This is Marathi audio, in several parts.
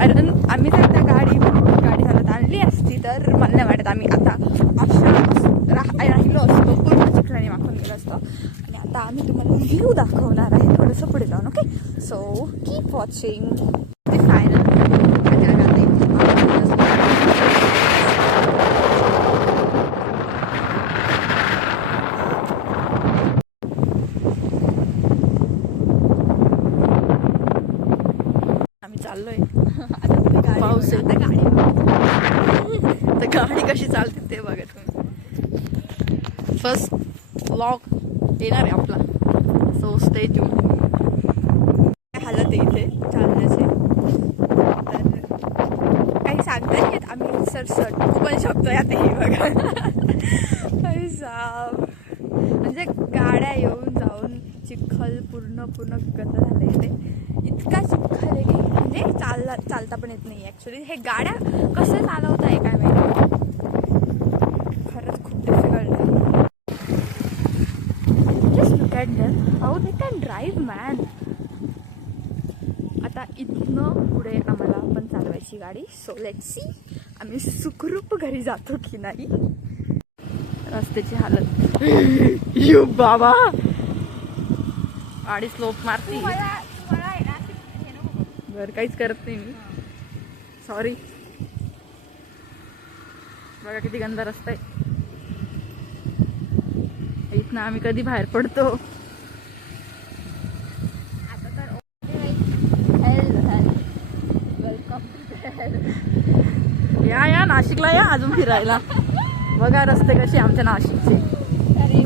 कारण आम्ही जर त्या गाडी चालत आणली असती तर मला नाही वाटत आम्ही आता अशा राहिलो असतो, पूर्ण चिखलाने माखून गेलो असतो. आणि आता आम्ही तुम्हाला व्ह्यू दाखवणार आहे थोडंसं पुढे जाऊन. Okay, so keep watching. Final चाललोय. आता पाऊस आहे, तर गाडी कशी चालते ते बघा तुम्ही. फर्स्ट व्लॉग येणार आहे आपला, सो स्टे ट्यून. हालत आहे इथे चालण्याचे, तर काही सांगता येत. आम्ही सर पण शकतो यात हे बघा. म्हणजे गाड्या येऊन जाऊन चिखल पूर्ण गंद झालं इथे. इतका चिखल आहे की म्हणजे चालता पण येत नाही. ॲक्च्युली हे गाड्या कसं चालवत आहे काय माहिती, खरंच खूप डिफिकल्ट आहे. Just look at them, how they can drive man. आता इथनं पुढे आम्हाला पण चालवायची गाडी. सो लेट्स सी आम्ही सुखरूप घरी जातो की नाही. रस्त्याची हालत यू बाबा, गाडी स्लोप मारती. बरं काहीच करत नाही मी, सॉरी. बघा किती गंदा रस्ता आहे. इथनं आम्ही कधी बाहेर पडतो. या नाशिकला या अजून फिरायला. बघा रस्ते कसे आमच्या नाशिकचे,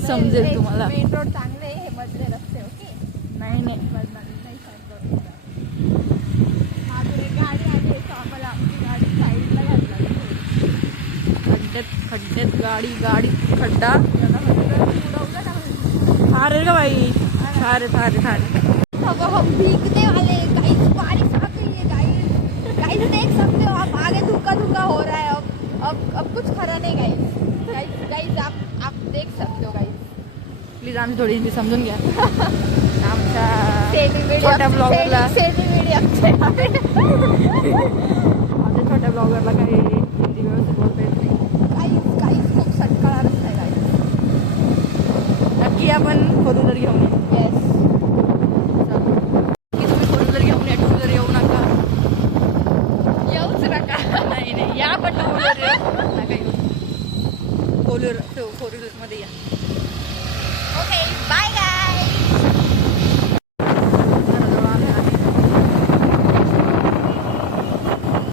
समजेल तुम्हाला. मेन रोड चांगले, हे मधले रस्ते. ओके, नाही गाडी आली आम्हाला, आमची गाडी साईडला घातला. खड्ड्यात गाडी खड्डा. अरे का बाई, थारे हम भीगने वाले गाइस, बारिश आ गई है गाइस. गाइस देख सकते हो आप, आगे धुका हो रहा है. अब कुछ खरा नहीं गाइस. आप देख सकते हो गाइस. प्लीज आमची थोडी हिंदी समजून घ्या. आमच्या छोट्या ब्लॉगरला ब्लॉगरला छोट्या ब्लॉगरला काही हिंदी व्यवस्थित बोलता येत नाही. गाइस खूप सटकाळा रस्ता आहे गाइस. नक्की आपण फोर व्हीलर घेऊन येस, की तुम्ही फोर व्हीलर घेऊन या, टू व्हीलर येऊ नका. येऊच नका. नाही या, पण टू व्हीलर नका येऊ. फोर व्हीलरमध्ये या.